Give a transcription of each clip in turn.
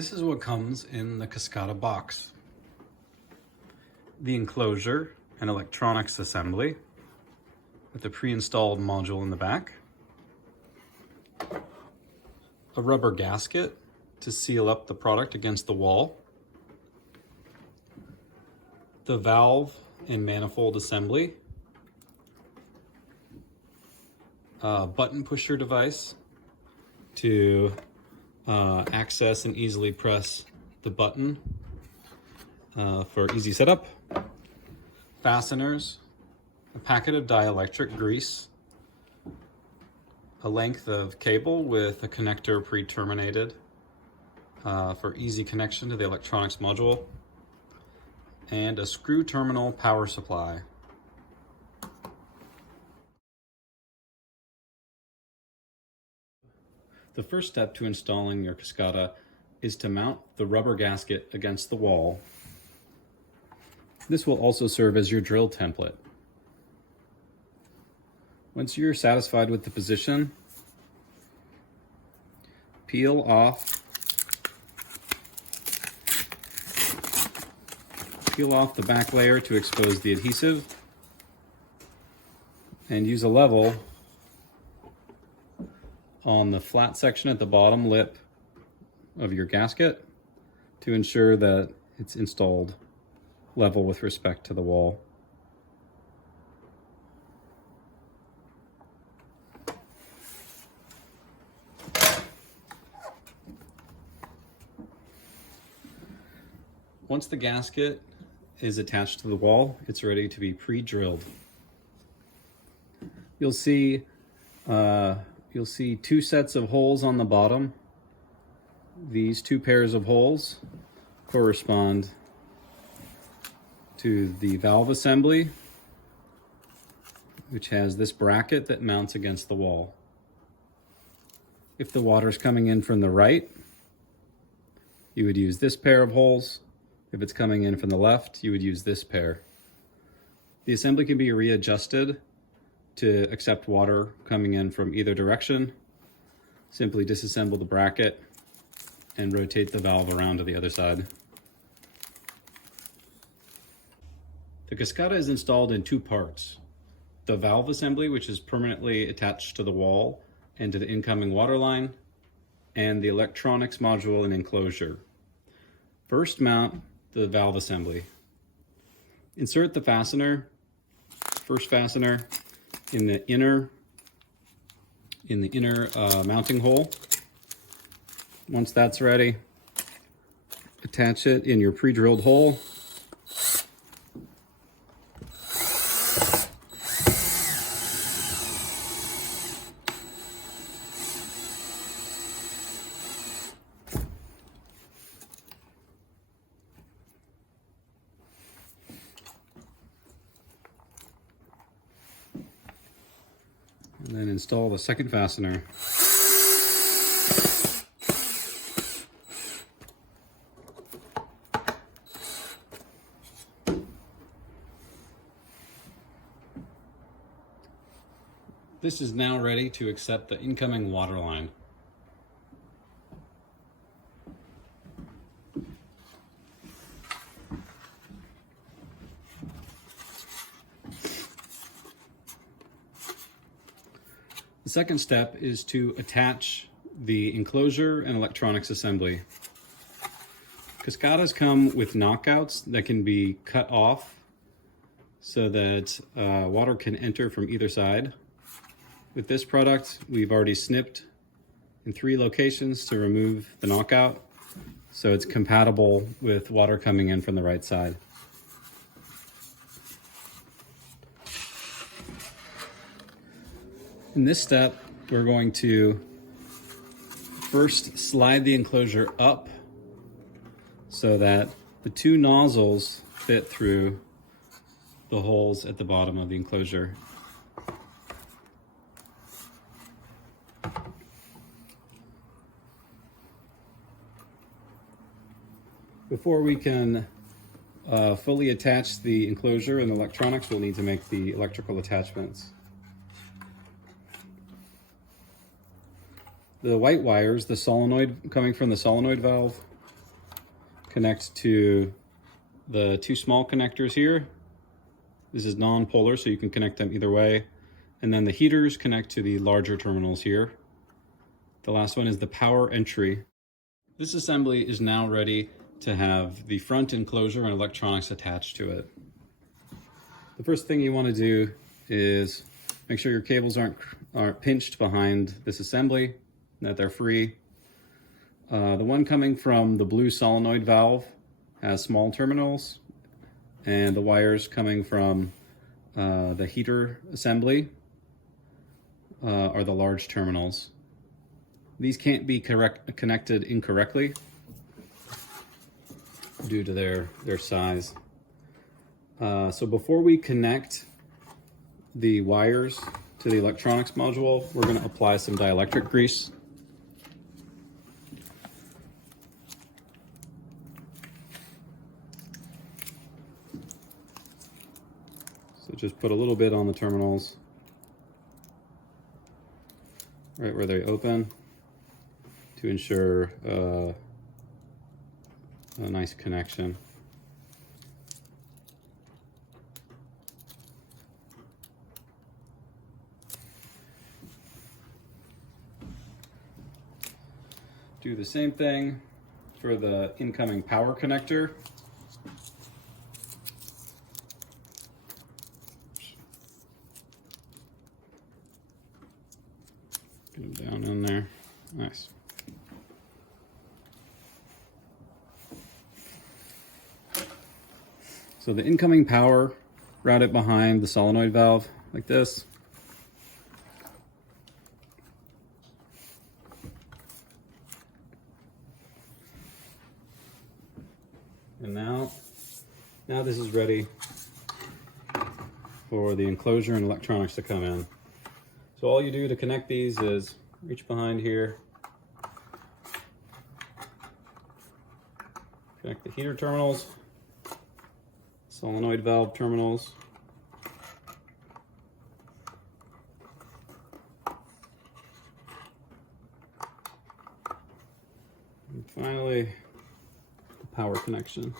This is what comes in the Cascada box. The enclosure and electronics assembly with a pre-installed module in the back, a rubber gasket to seal up the product against the wall, the valve and manifold assembly, a button pusher device to access and easily press the button for easy setup, fasteners, a packet of dielectric grease, a length of cable with a connector pre-terminated for easy connection to the electronics module, and a screw terminal power supply. The first step to installing your Cascada is to mount the rubber gasket against the wall. This will also serve as your drill template. Once you're satisfied with the position, peel off the back layer to expose the adhesive, and use a level on the flat section at the bottom lip of your gasket to ensure that it's installed level with respect to the wall. Once the gasket is attached to the wall, it's ready to be pre-drilled. You'll see two sets of holes on the bottom. These two pairs of holes correspond to the valve assembly, which has this bracket that mounts against the wall. If the water's coming in from the right, you would use this pair of holes. If it's coming in from the left, you would use this pair. The assembly can be readjusted to accept water coming in from either direction. Simply disassemble the bracket and rotate the valve around to the other side. The Cascada is installed in two parts. The valve assembly, which is permanently attached to the wall and to the incoming water line, and the electronics module and enclosure. First, mount the valve assembly. Insert the first fastener in the inner mounting hole. Once that's ready, attach it in your pre-drilled hole. And then install the second fastener. This is now ready to accept the incoming water line. The second step is to attach the enclosure and electronics assembly. Cascadas come with knockouts that can be cut off so that water can enter from either side. With this product, we've already snipped in 3 locations to remove the knockout, so it's compatible with water coming in from the right side. In this step, we're going to first slide the enclosure up so that the 2 nozzles fit through the holes at the bottom of the enclosure. Before we can fully attach the enclosure and the electronics, we'll need to make the electrical attachments. The white wires, the solenoid coming from the solenoid valve, connect to the two small connectors here. This is non-polar, so you can connect them either way. And then the heaters connect to the larger terminals here. The last one is the power entry. This assembly is now ready to have the front enclosure and electronics attached to it. The first thing you want to do is make sure your cables aren't pinched behind this assembly, that they're free. The one coming from the blue solenoid valve has small terminals, and the wires coming from the heater assembly are the large terminals. These can't be connected incorrectly due to their size. So before we connect the wires to the electronics module, we're going to apply some dielectric grease. So just put a little bit on the terminals, right where they open, to ensure a nice connection. Do the same thing for the incoming power connector. Get them down in there. Nice. So the incoming power, route it behind the solenoid valve like this. And now this is ready for the enclosure and electronics to come in. So all you do to connect these is reach behind here, connect the heater terminals, solenoid valve terminals, and finally the power connection.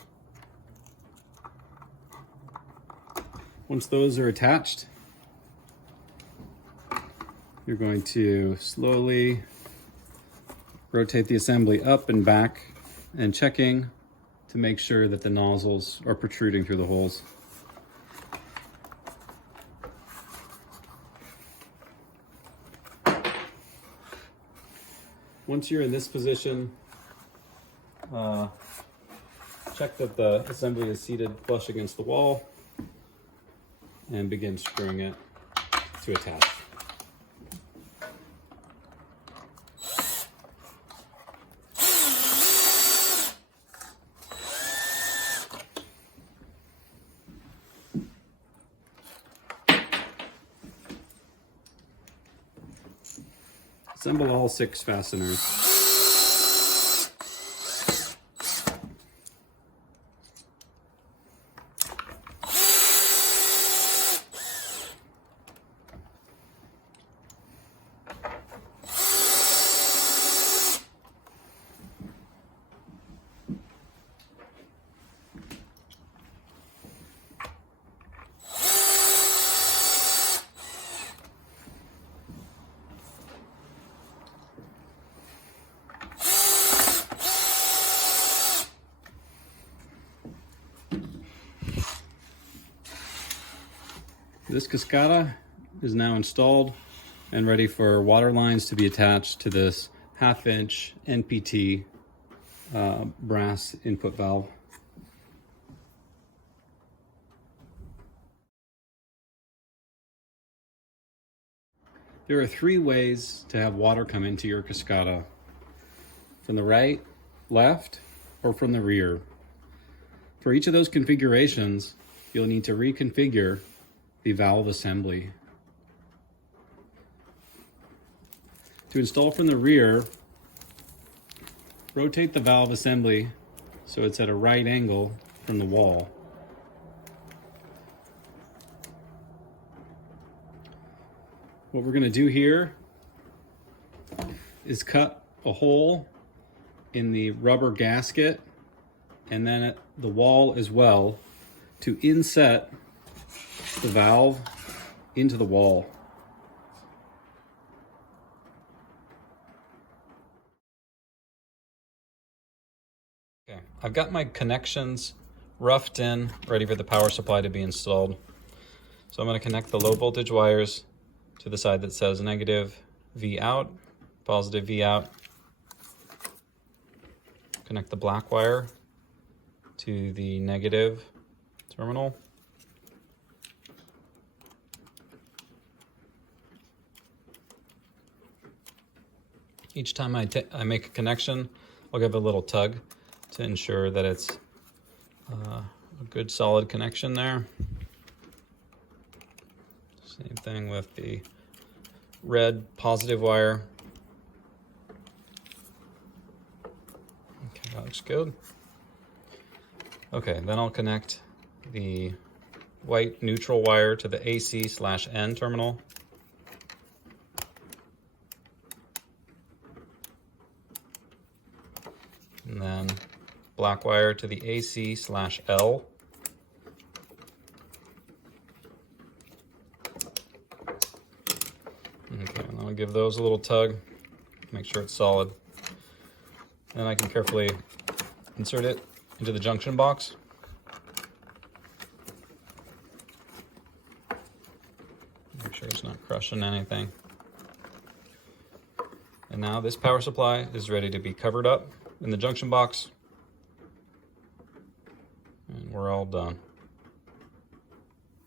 Once those are attached, you're going to slowly rotate the assembly up and back and checking to make sure that the nozzles are protruding through the holes. Once you're in this position, check that the assembly is seated flush against the wall and begin screwing it to attach. Assemble all 6 fasteners. This Cascada is now installed and ready for water lines to be attached to this 1/2-inch NPT brass input valve. There are 3 ways to have water come into your Cascada: from the right, left, or from the rear. For each of those configurations, you'll need to reconfigure the valve assembly. To install from the rear, rotate the valve assembly so it's at a right angle from the wall. What we're going to do here is cut a hole in the rubber gasket and then at the wall as well to inset the valve into the wall. Okay, I've got my connections roughed in, ready for the power supply to be installed. So I'm going to connect the low voltage wires to the side that says negative V out, positive V out. Connect the black wire to the negative terminal. Each time I make a connection, I'll give a little tug to ensure that it's a good solid connection there. Same thing with the red positive wire. Okay, that looks good. Okay, then I'll connect the white neutral wire to the AC/N terminal. And then black wire to the AC/L. Okay, and I'll give those a little tug, make sure it's solid. Then I can carefully insert it into the junction box. Make sure it's not crushing anything. And now this power supply is ready to be covered up in the junction box. And we're all done.